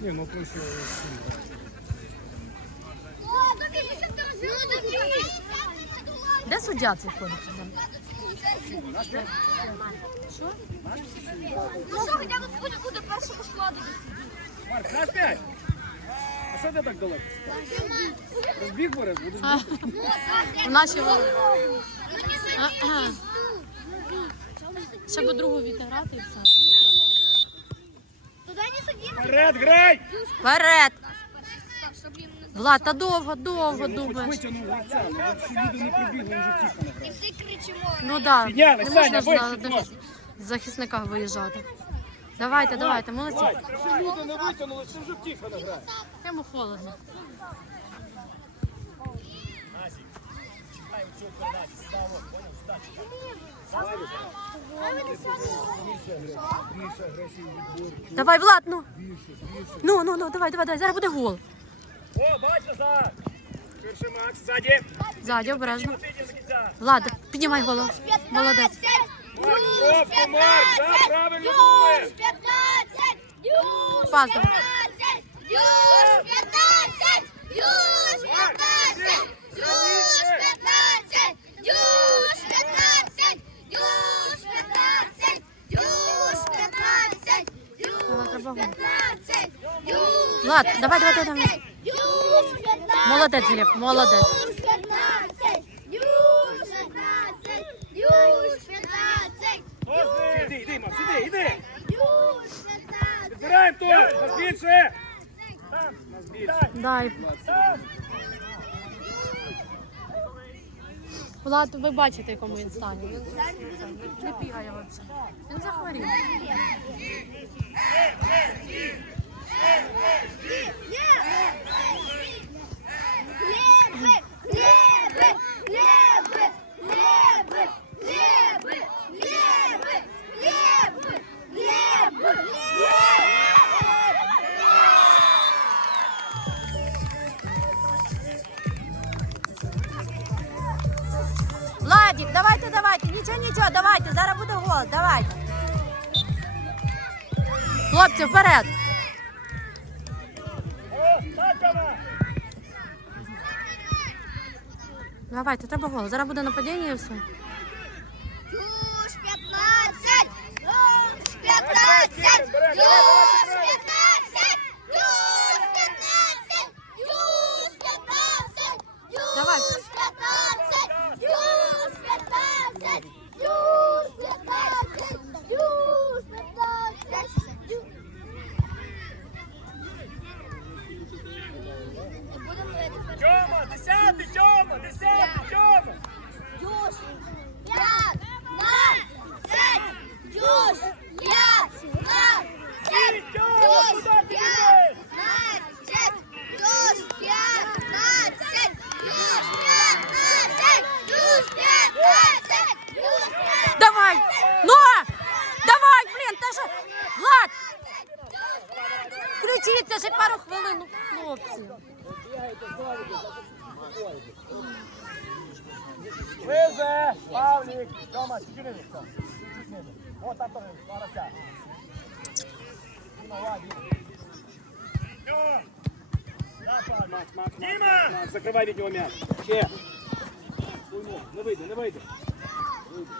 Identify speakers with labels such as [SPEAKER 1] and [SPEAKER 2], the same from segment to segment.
[SPEAKER 1] Ні, ну проще сім.
[SPEAKER 2] Де суддя цей ходить?
[SPEAKER 3] Ну що, хоча б буде, буде першого складу.
[SPEAKER 1] Марк, нас п'ять! А що ти так далеко? Розбіг береш, будеш
[SPEAKER 2] А, в нашій вели. Ага. Ще би другу відіграти і все.
[SPEAKER 1] Вперед, грай!
[SPEAKER 2] Вперед!
[SPEAKER 3] Так, щоб
[SPEAKER 2] Влад, та довго, довго думаєш.
[SPEAKER 1] витягнув гравця, ну от люди не прибігли, вже тихо не грає.
[SPEAKER 3] всі кричимо.
[SPEAKER 2] Ну так,
[SPEAKER 1] Підняли,
[SPEAKER 2] не
[SPEAKER 1] Саня,
[SPEAKER 2] можна ж
[SPEAKER 1] вище
[SPEAKER 2] на захисниках виїжджати. Давайте, давайте, молодці.
[SPEAKER 1] Давай, що люди не витягнули, що вже тихо не грає.
[SPEAKER 2] Йому холодно. Давай, Влад, ну. Ну, ну, ну, давай, давай, давай, зараз буде гол.
[SPEAKER 1] О, бач назад! Ширше Макс, ззаді.
[SPEAKER 2] Ззаді, обережно. Влад, піднімай голову. Молодець.
[SPEAKER 1] Марк, пробку, Марк, да, правильно думаєш.
[SPEAKER 3] 15! Юж
[SPEAKER 2] Пас давай.
[SPEAKER 3] 15! Юж 15! Юж 15! Юж 15! Юж 15! Юж 15! Юж 15!
[SPEAKER 2] Давай, треба гол.
[SPEAKER 3] 15! Юж
[SPEAKER 2] Влад, давай, давай, давай, давай. Молодець, Глеб, молодець.
[SPEAKER 3] Юж 15! Юж 15! Юж 15!
[SPEAKER 1] Іди, іди, Макс, іди, іди.
[SPEAKER 3] Юж 15!
[SPEAKER 1] Збираємо тут, нас більше. Там, нас більше.
[SPEAKER 2] Дай.
[SPEAKER 1] Там.
[SPEAKER 2] Влад, ви бачите, в якому він стані. Він не бігає оце. Він захворів. Владик, давайте, давайте, нічого, нічого, давайте, зараз буде гол, давайте. Хлопці, вперед. Давайте, треба голос. Зараз буде нападіння і все.
[SPEAKER 3] Юж 15! Юж 15! Юж 15! Юж 15! Юж 15!
[SPEAKER 2] Давай.
[SPEAKER 3] Юж 15! Юж 15! Юж 15! Юж 15!
[SPEAKER 1] Тьома, десятий, Тьома, десятий, Тьома.
[SPEAKER 3] Юж 15! Юж 15!
[SPEAKER 1] Тьома, куди ти йдеш?
[SPEAKER 2] Давай! Ну! Давай, блін, та що? Влад! Кричіться ще пару хвилин, ну, хлопці.
[SPEAKER 1] Визе, Павлік, Тьома, чуть ниже. О, там теж, Варася. Діма, ладно. Тьома. Да, Павлік. Макс, Макс, Діма! Макс, закривай від нього м'яч. Ще. Уйму, не вийде, не вийде. Вийде.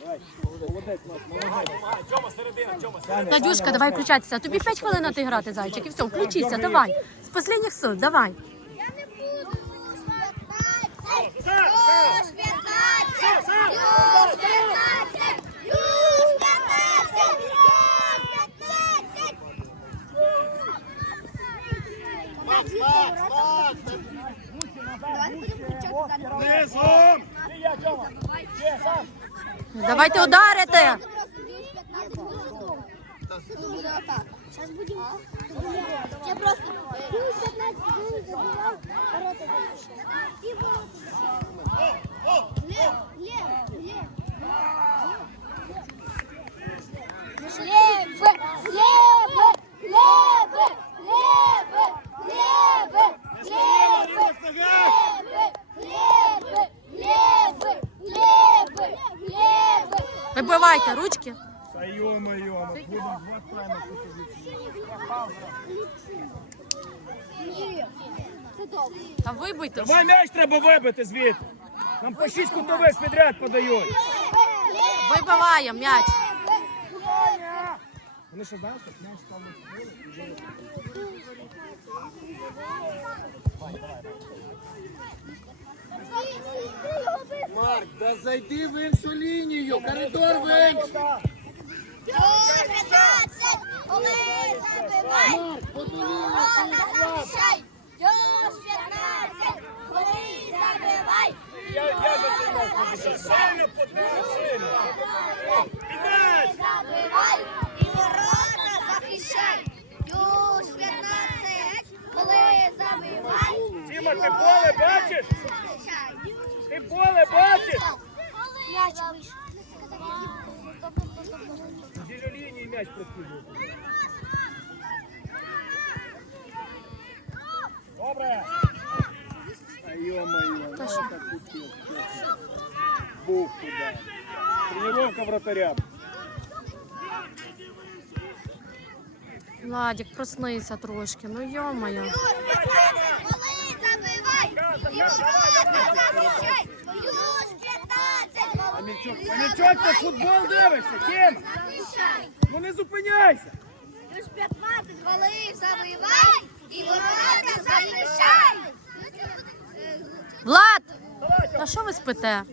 [SPEAKER 1] Давай, молодець, Макс, молодець. Тьома, середина, Тьома, середина.
[SPEAKER 2] Надюшка, давай включатися. Тобі 5 хвилин на ти грати, зайчик, і все, включися, давай. З останніх сил, давай.
[SPEAKER 1] Низом! І я, Тьома. Ще, сам.
[SPEAKER 2] Давайте ударите.
[SPEAKER 3] Сейчас будем. Просто 15 минут забивал, ворота. И ворота. Лев,
[SPEAKER 2] Давайте, ручки.
[SPEAKER 1] Да ё-моё, откуда два
[SPEAKER 3] тайна
[SPEAKER 2] Та вибийте.
[SPEAKER 1] Давай м'яч треба вибити звідти. Нам по шість кутових підряд подають.
[SPEAKER 2] Вибиваємо м'яч.
[SPEAKER 1] Вони ще знають, як м'яч там. Давай, давай.
[SPEAKER 4] Марк, да зайди в іншу лінію, коридор в іншу.
[SPEAKER 3] Плюс 15. Олег, забивай.
[SPEAKER 4] Марк, подивись.
[SPEAKER 3] Ворота захищай. Плюс 15. Олег, забивай.
[SPEAKER 1] Я, я за це мав побіжати. Сильно подбили, сильно. Підай!
[SPEAKER 3] Забивай. І ворота захищай. Плюс 15 Олег, забивай.
[SPEAKER 1] Тіма, ти поле бачиш?
[SPEAKER 3] Захищай.
[SPEAKER 1] Ти поле бачиш?
[SPEAKER 3] М'яч вийшов.
[SPEAKER 1] Біля лінії м'яч прокидує. Добре.
[SPEAKER 4] А ё-моё, ну это купец. Бух туда.
[SPEAKER 1] Тренировка вратаря.
[SPEAKER 2] Владик, проснися трошки. Ну йо-моє.
[SPEAKER 3] Плюс 15. Олег, забивай. І ворота захищай. Плюс 15.
[SPEAKER 1] Амельчук, Амельчук, ти футбол дивишся, Тіма.
[SPEAKER 3] Захищай.
[SPEAKER 1] Ну не зупиняйся.
[SPEAKER 3] Плюс 15 голів забивай і ворота захищай.
[SPEAKER 2] Влад! Та що ви спите?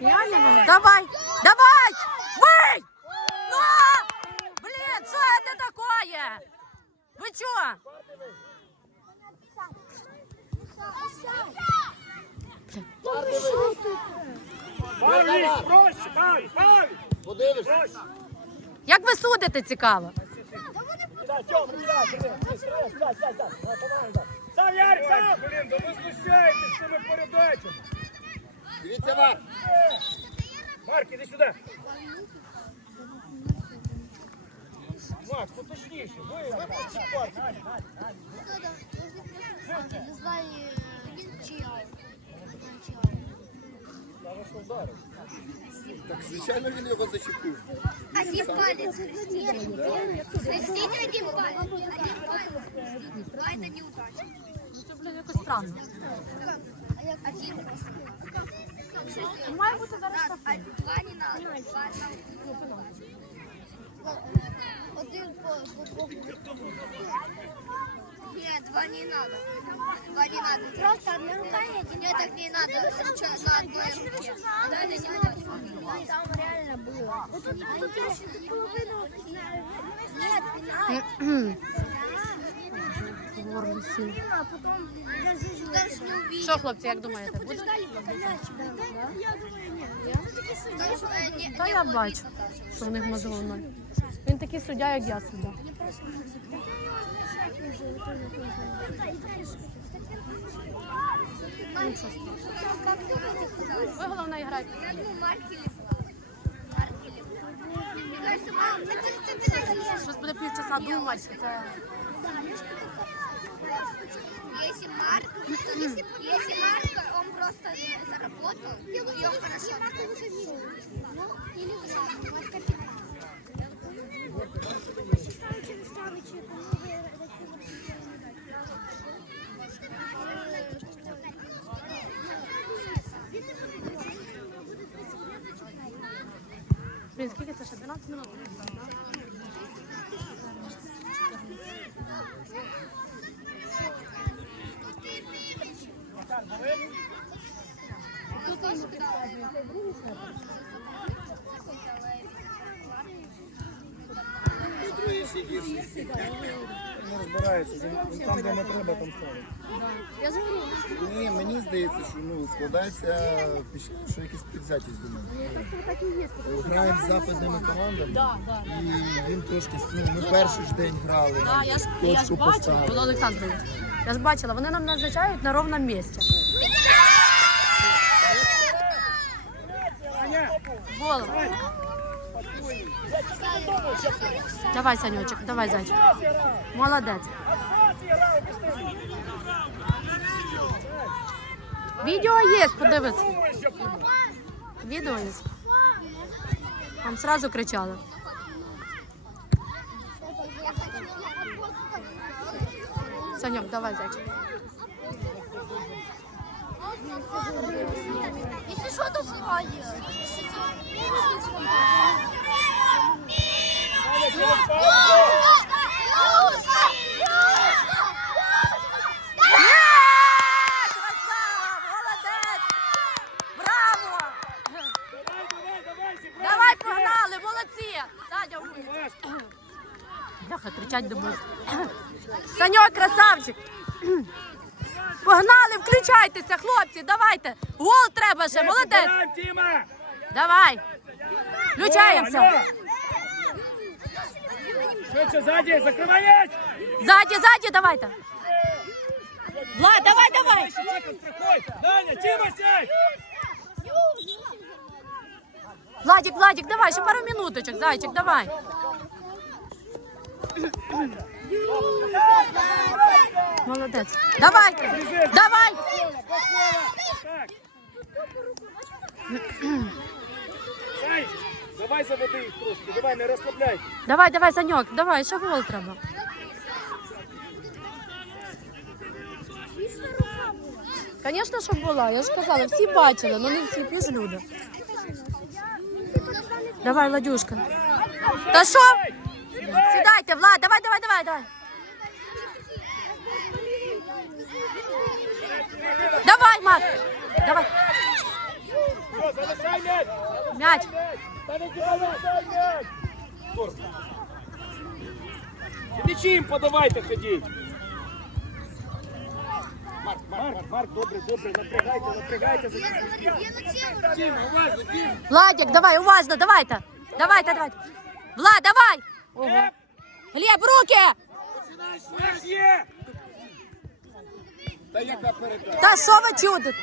[SPEAKER 2] Я не можу. Давай! Давай! Бий! Ну! Блін, що це таке? Ви чого? Як ви судите цікаво?
[SPEAKER 1] Сам, Ярик, сам. Ви знущаєтесь.
[SPEAKER 4] Дивіться, Марк.
[SPEAKER 1] Марк, іди сюди. Макс, поточніше. Ви, Надя.
[SPEAKER 3] Не він.
[SPEAKER 1] Зараз що вдарив.
[SPEAKER 4] Так, звичайно, він його зачепив.
[SPEAKER 3] Один палец. Христине один палец. Один палец. А это неудача.
[SPEAKER 2] Ну це, блін, якось странно.
[SPEAKER 3] Один.
[SPEAKER 2] Має бути зараз
[SPEAKER 3] Два не надо. Два надо. Нет, два не надо. Два не надо. Просто одна рука и один. Нет, так не надо. Сейчас на одной руке. Да, это не надо. Там реально было. Вот тут половину. Нет, пенал. А потом даже не увидел.
[SPEAKER 2] Що, хлопці, як думаєте? Буде?
[SPEAKER 3] Я думаю, нет.
[SPEAKER 2] Та я бачу, що в них мозгов ноль. Він такий суддя, як я суддя. Ви головне грайте. Щось буде півчаса думати, що це
[SPEAKER 3] Если Марк, если, если Марк, он просто заработал, и он хорошо. Ну, или уже Марка
[SPEAKER 2] Блін, скільки це ще? 12 минут.
[SPEAKER 4] Той другий ще гірший.
[SPEAKER 1] Не розбирається. Там, де не треба, там ставить.
[SPEAKER 4] Ні, мені здається, що ну, складається що якісь підзятість до мене. Граємо з западними командами, і він трошки, ну, ми перший ж день грали,
[SPEAKER 2] Да, я ж, я ж
[SPEAKER 4] точку
[SPEAKER 2] бачила,
[SPEAKER 4] поставили.
[SPEAKER 2] Павло Олександрович. Я ж бачила, вони нам назначають на ровному місці. Голову. Давай, Санечек, давай, зайчик. Молодець. Відео є, подивись. Відео є. Там сразу кричали. Саньок, давай, зайчик.
[SPEAKER 3] Если что, то входи.
[SPEAKER 1] Саня, через пас.
[SPEAKER 2] Є! Красава! Молодець! Браво!
[SPEAKER 1] Давай,
[SPEAKER 2] погнали, молодці! Бляха, кричать. Саньок, красавчик! Погнали, включайтеся, хлопці, давайте! Гол треба ще, молодець! Давай! Включаємося!
[SPEAKER 1] Алло. Швидше, ззаді, закривай м'яч.
[SPEAKER 2] Ззаді, ззаді, давайте! Влад, давай, давай!
[SPEAKER 1] Ще тільки приходь. Даня, Тіма, сядь.
[SPEAKER 2] Владик, Владик, давай, ще пару минуточок, зайчик, давай! Молодець! Давай! Давай!
[SPEAKER 1] Так. Сай, давай заведи їх трошки, давай, не розслабляй.
[SPEAKER 2] Давай, давай, Саньок, давай, ще гол треба. Звісно, щоб була, я ж казала, всі бачили, але не всі піж люди. Давай, Ладюшка. Та що? Сідайте, Влад, давай, давай, давай, давай. Давай, Мак. Давай.
[SPEAKER 1] Все, залишай м'яч.
[SPEAKER 2] М'яч.
[SPEAKER 1] Та не кидай, залишай м'яч. Тур. М'ячі їм подавайте, ходіть. Марк, Марк, Марк, добре, добре, напрягайте, напрягайте за ці Тіма, уважно, Тіма.
[SPEAKER 2] Владик, давай, уважно, давайте. Давайте, давайте. Влад, давай. Ого.
[SPEAKER 1] Глеб,
[SPEAKER 2] Глеб, руки!
[SPEAKER 1] Наш є.
[SPEAKER 4] Та яка передача?
[SPEAKER 2] Та що ви чудите?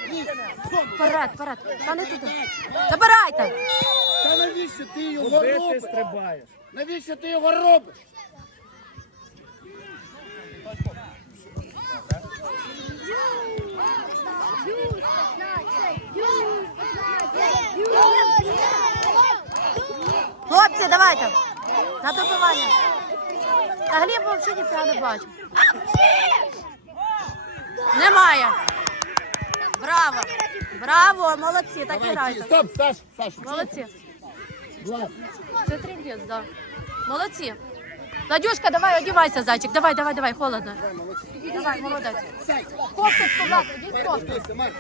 [SPEAKER 2] Вперед, вперед. Та не туди. Забирайте.
[SPEAKER 4] Та навіщо ти його
[SPEAKER 1] Куди ти
[SPEAKER 4] робиш?
[SPEAKER 1] стрибаєш?
[SPEAKER 4] Навіщо ти його робиш?
[SPEAKER 2] Хлопці, давайте. На добивання. Та Глеб взагалі не бачу. Немає. Браво. Браво, молодці, так і грайте.
[SPEAKER 4] Стоп, Саш, Саш.
[SPEAKER 2] Молодці. Це трендець, да. Молодці. Ладюшка, давай одівайся, зайчик. Давай, давай, давай, холодно. Давай, молодець. Кофточку, Влад, ідіть кофту.
[SPEAKER 4] дивися, Марк.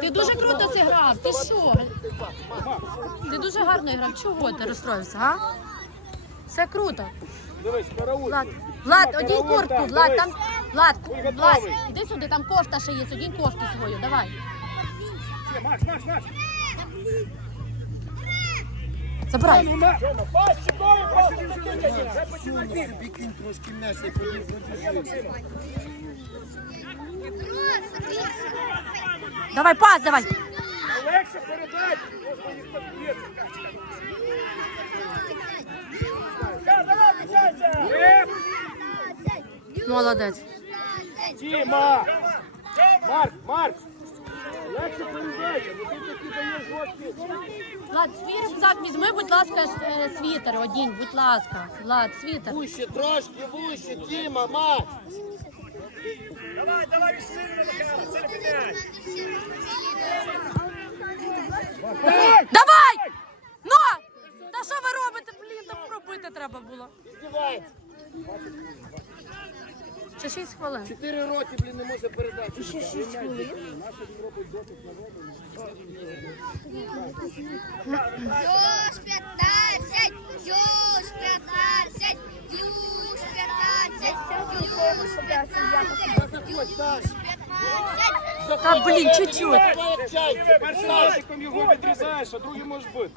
[SPEAKER 2] Ти дуже круто зіграв. Ти що? Ти дуже гарно грав. Чого ти розстроївся, а? Все круто.
[SPEAKER 1] Дивись.
[SPEAKER 2] Влад, Влад, одінь куртку, Влад, там, Влад, Влад, іди сюди, там кофта ще є, одінь кофту свою, давай.
[SPEAKER 1] Макс, Макс, Макс.
[SPEAKER 2] Забирай.
[SPEAKER 4] Кинь трошки як.
[SPEAKER 2] Давай, пас, давай.
[SPEAKER 1] Легше передати. Просто їх
[SPEAKER 2] Молодець.
[SPEAKER 1] Тіма. Марк, Марк. Легше передайте, бо ти таки даєш жорсткі.
[SPEAKER 2] Влад, свій рюкзак візьми, будь ласка, е, світер, одінь, будь ласка. Влад, світер.
[SPEAKER 4] Вище, трошки вище, Тіма, Макс.
[SPEAKER 1] Давай, давай, сильно Михайло, сильно м'яч.
[SPEAKER 2] Давай! Ну! Та що ви робите? Там пробити треба було.
[SPEAKER 4] Здівається.
[SPEAKER 2] Ще 6 хвилин.
[SPEAKER 4] Чотири роки, блін, не може передати. Ще шість хвилин.
[SPEAKER 3] Плюс 15, плюс 15, плюс 15, плюс 15.
[SPEAKER 2] Та блін, чуть-чуть.
[SPEAKER 1] Першим м'ячиком його відрізаєш, а другий може бути.